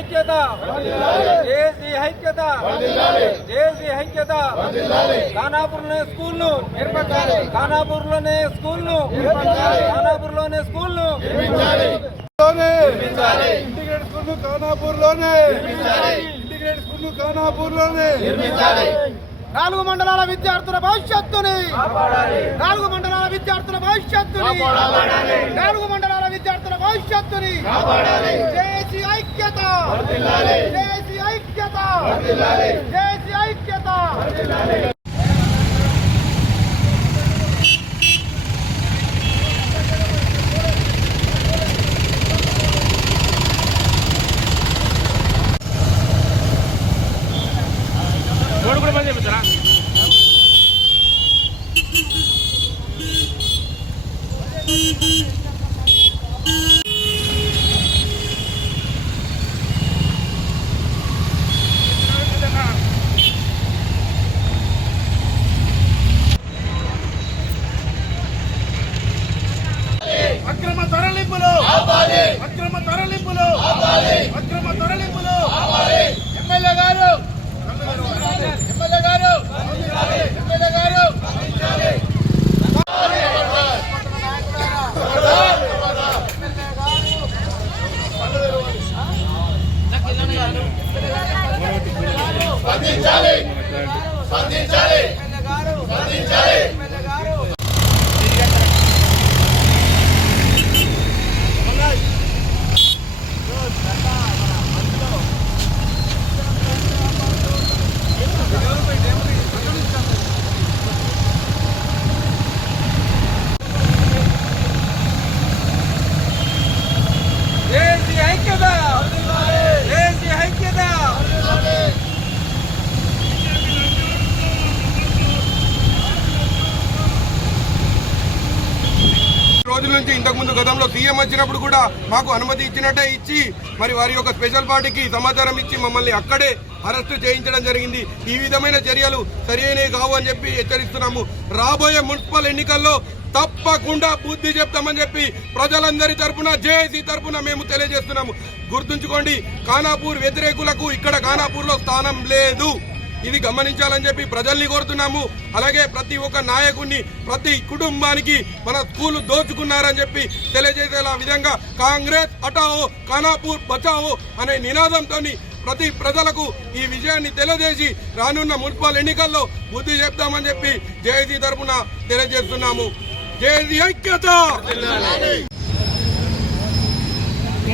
ఐక్యత, జేఏసీ ఐక్యత, జేఏసీ ఐక్యత. ఖానాపూర్లోనే స్కూల్ను నిర్మించాలి, ఖానాపూర్లోనే స్కూల్ను నిర్మించాలి, ఖానాపూర్లోనే స్కూల్ను నిర్మించాలి, ఇంటిగ్రేటెడ్ స్కూల్ ఖానాపూర్లోనే, ఇంటిగ్రేటెడ్ స్కూల్ ఖానాపూర్లోనే నిర్మించాలి. 4 మండలాల విద్యార్థుల భవిష్యత్తుని, 4 మండలాల విద్యార్థుల భవిష్యత్తుని, 4 మండలాల విద్యార్థుల భవిష్యత్తుని. జేఏసీ ఐక్యత, జేఏసీ ఐక్యత, జేఏసీ ఐక్యత. అక్రమ తరలింపులు, అక్రమ తరలింపులు, అక్రమ తరలింపులు. ఎమ్మెల్యే గారు, ఎమ్మెల్యే గారు, ఎమ్మెల్యే గారు. స్పందించాలి, స్పందించాలి, స్పందించాలి. జేఏసీ ఐక్యత, జేఏసీ ఐక్యత. రోజుల నుంచి ఇంతకుముందు గతంలో సీఎం వచ్చినప్పుడు కూడా మాకు అనుమతి ఇచ్చినట్టే ఇచ్చి మరి వారి యొక్క స్పెషల్ పార్టీకి సమాచారం ఇచ్చి మమ్మల్ని అక్కడే అరెస్టు చేయించడం జరిగింది. ఈ విధమైన చర్యలు సరైనవి కావు అని చెప్పి హెచ్చరిస్తున్నాము. రాబోయే మున్సిపల్ ఎన్నికల్లో తప్పకుండా బుద్ధి చెప్తామని చెప్పి ప్రజలందరి తరపున, జేఏసీ తరపున మేము తెలియజేస్తున్నాము. గుర్తుంచుకోండి, ఖానాపూర్ వ్యతిరేకులకు ఇక్కడ ఖానాపూర్లో స్థానం లేదు. ఇది గమనించాలని చెప్పి ప్రజల్ని కోరుతున్నాము. అలాగే ప్రతి ఒక్క నాయకుడిని, ప్రతి కుటుంబానికి మన స్కూలు దోచుకున్నారని చెప్పి తెలియజేసేలా విధంగా కాంగ్రెస్ హటావో ఖానాపూర్ బచావో అనే నినాదంతో ప్రతి ప్రజలకు ఈ విజయాన్ని తెలియజేసి రానున్న మున్సిపల్ ఎన్నికల్లో బుద్ధి చెప్తామని చెప్పి జేఏసీ తరఫున తెలియజేస్తున్నాము. జేఏసీ ఐక్యత.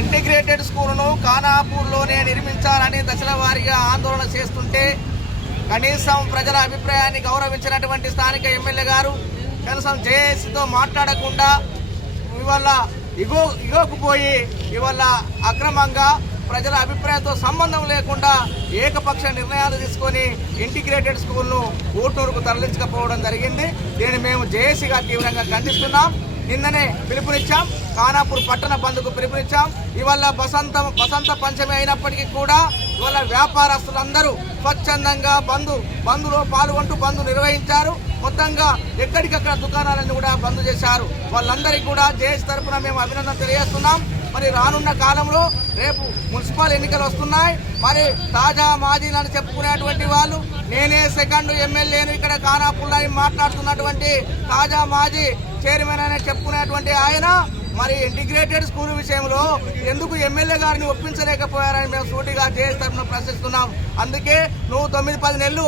ఇంటిగ్రేటెడ్ స్కూలును ఖానాపూర్లోనే నిర్మించాలని దశల వారీగా ఆందోళన చేస్తుంటే కనీసం ప్రజల అభిప్రాయాన్ని గౌరవించినటువంటి స్థానిక ఎమ్మెల్యే గారు కనీసం జేఏసీతో మాట్లాడకుండా ఇవాళ ఇగోకు పోయి ఇవాళ అక్రమంగా ప్రజల అభిప్రాయంతో సంబంధం లేకుండా ఏకపక్ష నిర్ణయాలు తీసుకొని ఇంటిగ్రేటెడ్ స్కూల్ను ఊటూరుకు తరలించకపోవడం జరిగింది. దీన్ని మేము జేఏసీగా తీవ్రంగా ఖండిస్తున్నాం. నిన్ననే పిలుపునిచ్చాం, ఖానాపూర్ పట్టణ బంద్కు పిలుపునిచ్చాం. ఇవాళ బసంత పంచమి అయినప్పటికీ కూడా ఇవాళ వ్యాపారస్తులందరూ స్వచ్ఛందంగా బంద్లో పాల్గొంటూ బంద్ నిర్వహించారు. మొత్తంగా ఎక్కడికక్కడ దుకాణాలను కూడా బంద్ చేశారు. వాళ్ళందరికీ కూడా జేఏసీ తరఫున మేము అభినందన తెలియజేస్తున్నాం. మరి రానున్న కాలంలో రేపు మున్సిపల్ ఎన్నికలు వస్తున్నాయి. మరి తాజా మాజీలను చెప్పుకునేటువంటి వాళ్ళు, నేనే సెకండ్ ఎమ్మెల్యేను ఇక్కడ ఖానాపూర్లో మాట్లాడుతున్నటువంటి తాజా మాజీ చైర్మన్ అని చెప్పుకునేటువంటి ఆయన మరి ఇంటిగ్రేటెడ్ స్కూల్ విషయంలో ఎందుకు ఎమ్మెల్యే గారిని ఒప్పించలేకపోయారని మేము సూటిగా జేఏసీ తరఫున ప్రశ్నిస్తున్నాం. అందుకే నువ్వు 9-10 నెలలు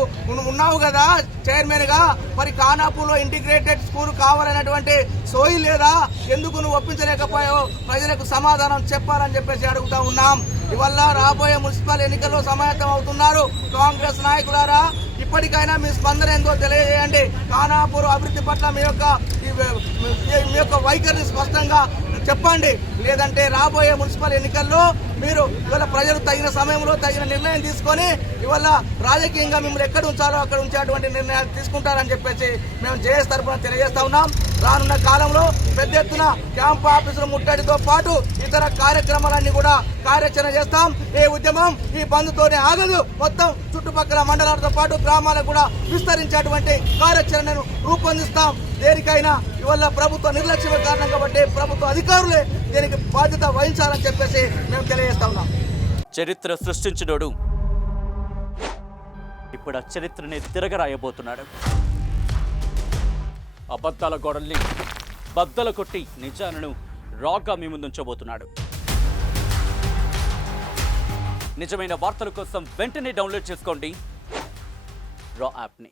ఉన్నావు కదా చైర్మన్ గా, మరి ఖానాపూర్లో ఇంటిగ్రేటెడ్ స్కూల్ కావాలనేటువంటి సోయి లేదా, ఎందుకు నువ్వు ఒప్పించలేకపోయావు? ప్రజలకు సమాధానం చెప్పాలని చెప్పేసి అడుగుతా ఉన్నాం. ఇవల్ల రాబోయే మున్సిపల్ ఎన్నికల్లో సమాయత్తం అవుతున్నారు. కాంగ్రెస్ నాయకులారా, ఇప్పటికైనా మీ స్పందన ఏందో తెలియజేయండి. ఖానాపూర్ అభివృద్ధి పట్ల మీ యొక్క వైఖరిని స్పష్టంగా చెప్పండి. లేదంటే రాబోయే మున్సిపల్ ఎన్నికల్లో మీరు ఇవాళ ప్రజలు తగిన సమయంలో తగిన నిర్ణయం తీసుకొని ఇవాళ రాజకీయంగా మిమ్మల్ని ఎక్కడ ఉంచాలో అక్కడ ఉంచేటువంటి నిర్ణయాలు తీసుకుంటారని చెప్పేసి మేము జేఏసీ తరఫున తెలియజేస్తా ఉన్నాం. రానున్న కాలంలో పెద్ద ఎత్తున క్యాంప్ ఆఫీసుల ముట్టడితో పాటు ఇతర కార్యక్రమాలన్నీ కూడా కార్యాచరణ చేస్తాం. ఈ ఉద్యమం ఈ బంద్తోనే ఆగదు. మొత్తం చుట్టుపక్కల మండలాలతో పాటు గ్రామాలకు కూడా విస్తరించేటువంటి కార్యాచరణను రూపొందిస్తాం. దేనికైనా ఇవాళ ప్రభుత్వ నిర్లక్ష్యమే కారణం కాబట్టి ప్రభుత్వ అధికారులే దీనికి బాధ్యత వహించాలని చెప్పేసి మేము తెలియజేస్తా ఉన్నాం. చరిత్ర సృష్టించినోడు ఇప్పుడు ఆ చరిత్రని తిరగరాయబోతున్నాడు. అబద్ధాల గోడల్ని బద్దలు కొట్టి నిజాలను రాగా మీ ముందుంచబోతున్నాడు. నిజమైన వార్తల కోసం వెంటనే డౌన్లోడ్ చేసుకోండి రా యాప్ని.